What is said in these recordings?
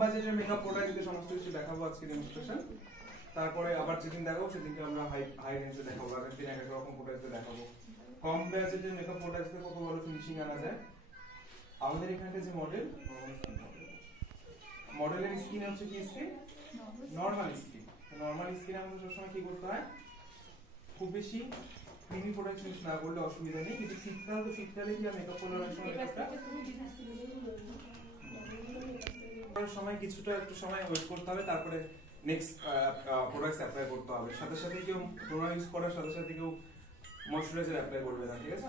বাজেটের মেকআপ প্রোডাক্টে সমস্ত কিছু দেখাবো আজকে ডেমনস্ট্রেশন। তারপরে আবার যেদিন দেখাবো সেদিনকে আমরা হাই রেঞ্জে দেখাবো, আগের দিন এক এক রকম প্রোডাক্টে দেখাবো। কম বাজেটের মেকআপ প্রোডাক্টে কত ভালো ফিনিশিং আনা যায়। আমাদের এখানে যে মডেলের স্কিন হচ্ছে কি skin, normal skin. Normal skin আমাদের সবসময় কি করতে হয়, খুব বেশি ক্রিমি প্রোডাক্ট ইউজ না করলে অসুবিধা নেই। কিন্তু শীতকাল তো শীতকালে কি মেকআপ করলে অনেক সময় কিছুটা একটু সময় ওয়েট করতে হবে, তারপরে নেক্সট প্রোডাক্টস অ্যাপ্লাই করতে হবে। সাথে সাথে কেউ টোনার ইউজ করার সাথে সাথে কেউ ময়শ্চারাইজার অ্যাপ্লাই করবে না, ঠিক আছে?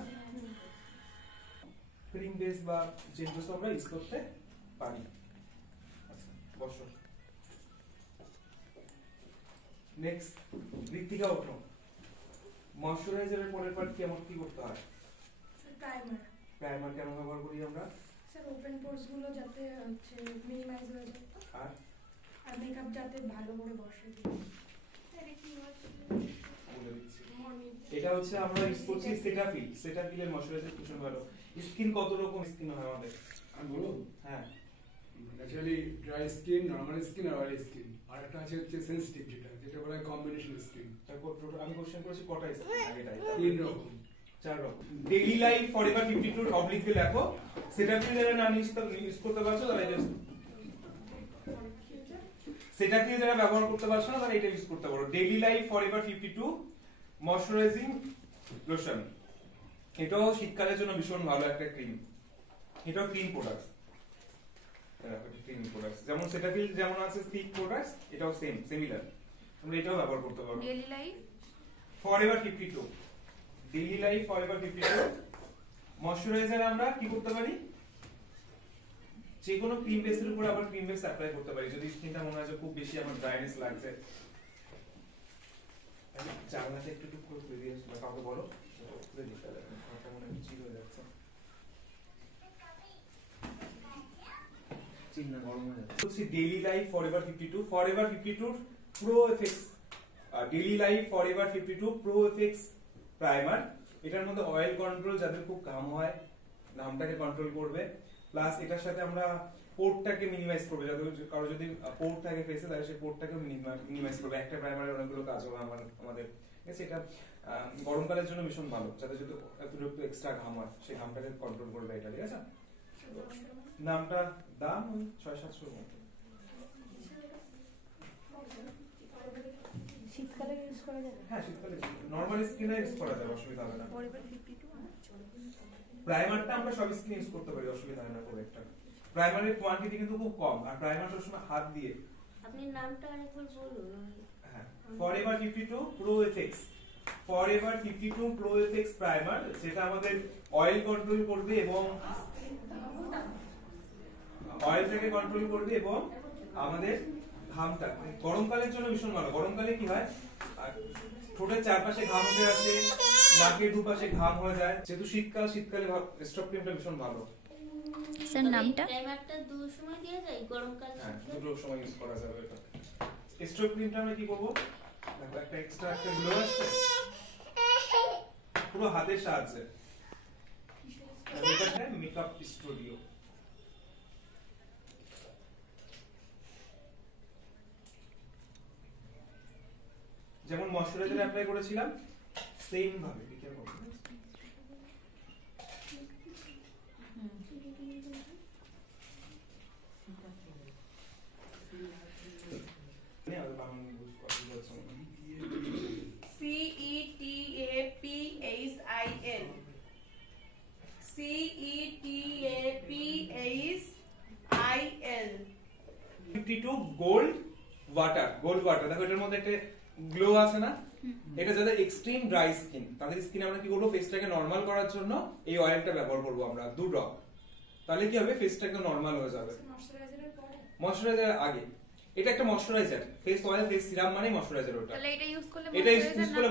ক্রিম বেস বা জেল বেস আমরা ইউজ করতে পারি। আচ্ছা বসো। নেক্সট ঋতিকা ওঠো। ময়শ্চারাইজারের পরের পার্ট কি আমার কি করতে হয়? প্রাইমার। প্রাইমার কেন ব্যবহার করি আমরা? স্যার ওপেন পোরস গুলো যাতে হচ্ছে মিনিমাইজ হয়ে যায়, আর মেকআপ যাতে ভালো করে বসে। এটা হচ্ছে আমরা ইউজ করছি সেটাফিল। সেটাফিলের ময়শ্চারাইজার ভীষণ ভালো। স্কিন কত রকম স্কিন হয় আমাদের আমি বলবো? হ্যাঁ, naturally dry skin, normal skin আর অয়েলি স্কিন। আর একটা আছে হচ্ছে সেনসিটিভ, যেটা বলা হয় কম্বিনেশন স্কিন। আমি কোশ্চেন করেছি কটা স্কিন? তিন রকম, চার রকম। ডেইলি লাইফ ফরএভার 52 অবলিক দিয়ে লেখো। সেটাফিল যারা না ইউজ করতে পারছো তারা এটা সেটাফিল যারা ব্যবহার করতে পারছো না তারা এটা ইউজ করতে পারো। Daily life forever 52 moisturising lotion. এটাও শীতকালের জন্য ভীষণ ভালো একটা ক্রিম। এটাও ক্রিম প্রোডাক্ট। ক্রিম প্রোডাক্ট যেমন সেটাফিল যেমন আছে স্টিক প্রোডাক্টস, এটাও সেম সিমিলার। আমরা এটাও ব্যবহার করতে পারবো। Daily life forever 52 daily life forever 52 moisturiser আমরা কি করতে পারি, যে কোনো ক্রিম বেসের উপর আবার ক্রিম বেস অ্যাপ্লাই করতে পারি যদি স্কিনটা মনে হয় যে খুব বেশি আমার ড্রাইনেস লাগছে। জানলাতে একটু টুক করে খুলে দিয়ে আসলে কাউকে বলো, খুলে দিতে হবে, মাথা মনে হয় চিল হয়ে যাচ্ছে, চিল না গরম হয়ে যাচ্ছে। হচ্ছে daily life forever 52 forever 52 pro effects daily life forever 52 pro effects primer. এটার মধ্যে অয়েল কন্ট্রোল, যাদের খুব ঘাম হয় ঘামটাকে কন্ট্রোল করবে, প্লাস এটার সাথে আমরা পোরটাকে মিনিমাইজ করবে। যাদের কারো যদি পোর থাকে ফেসে তাহলে সেই পোরটাকে মিনিমাইজ করবে। একটা প্রাইমারের অনেকগুলো কাজ হবে আমাদের, ঠিক আছে? এটা গরমকালের জন্য ভীষণ ভালো, যাদের যদি একটু এক্সট্রা ঘাম হয় সেই ঘামটাকে কন্ট্রোল করবে এটা, ঠিক আছে? নামটা দাম ওই 600-700 মতো। শীতকালে ইউজ করা যায়? হ্যাঁ শীতকালে নরমাল স্কিনে ইউজ করা যায়, অসুবিধা হবে না। ফরএভার 52 প্রাইমারটা আমরা সব স্কিনে ইউজ করতে পারি, অসুবিধা হয় না খুব একটা। প্রাইমারের কোয়ান্টিটি কিন্তু খুব কম, আর প্রাইমার সবসময় হাত দিয়ে। আপনি নামটা আরেকবার বলুন। হ্যাঁ forever 52 pro effects forever 52 pro effects primer, যেটা আমাদের অয়েল কন্ট্রোল করবে এবং অয়েলটাকে কন্ট্রোল করবে এবং আমাদের ঘামটা গরমকালের জন্য ভীষণ ভালো। গরমকালে কি হয়, ঠোঁটের চারপাশে ঘাম উঠে আসে, নাকের দুপাশে ঘাম হয়ে যায়। যেহেতু শীতকালে স্টপ ক্রিমটা ভীষণ ভালো। স্যার নামটা? প্রাইমারটা দুটো সময় দেওয়া যায়, গরমকাল হ্যাঁ দুটো সময় ইউজ করা যাবে এটা। স্টপ ক্রিমটা আমরা কি করব, দেখো একটা এক্সট্রা একটা গ্লো আসছে পুরো হাতের সাহায্যে। এটা মেকআপ স্টুডিও। যেমন ময়শ্চারাইজার অ্যাপ্লাই করেছিলাম সেম ভাবে বিকেল করতে CETAPHIL 52 gold water. Gold water দেখো এটার মধ্যে একটা গ্লো আছে না, এটা যাদের এক্সট্রিম ড্রাই স্কিন তাদের স্কিনে আমরা কি করবো, ফেসটাকে নরমাল করার জন্য এই অয়েলটা ব্যবহার করবো আমরা 2 ড্রপ। তাহলে কি হবে, ফেসটাকে নরমাল হয়ে যাবে। ময়শ্চারাইজারের পরে? ময়শ্চারাইজার আগে। এটা একটা moisturiser, face oil face serum মানে ময়শ্চারাইজার। ওটা তাহলে এটা ইউজ করলে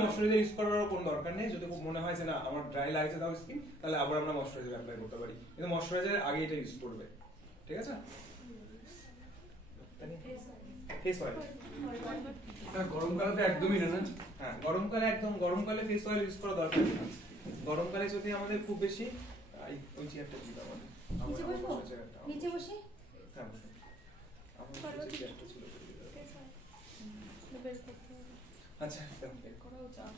ময়শ্চারাইজার ইউজ করার কোনো দরকার নেই। যদি খুব মনে হয় যে না আমার ড্রাই লাগছে দাও স্কিন, তাহলে আবার আমরা ময়শ্চারাইজার অ্যাপ্লাই করতে পারি, কিন্তু ময়শ্চারাইজারের আগে এটা ইউজ করবে, ঠিক আছে? ফেস অয়েল গরমকালে তো একদমই না। হ্যাঁ গরমকালে ফেস অয়েল ইউজ করা দরকার নেই। গরমকালে যদি আমাদের খুব বেশি ওই চেয়ারটা দিতে হবে, নিচে বসবো? নিচে বসি? হ্যাঁ বসুন। কি একটা ছিল বলে দিলাম। বের করতে হবে আচ্ছা বের করাও চাপ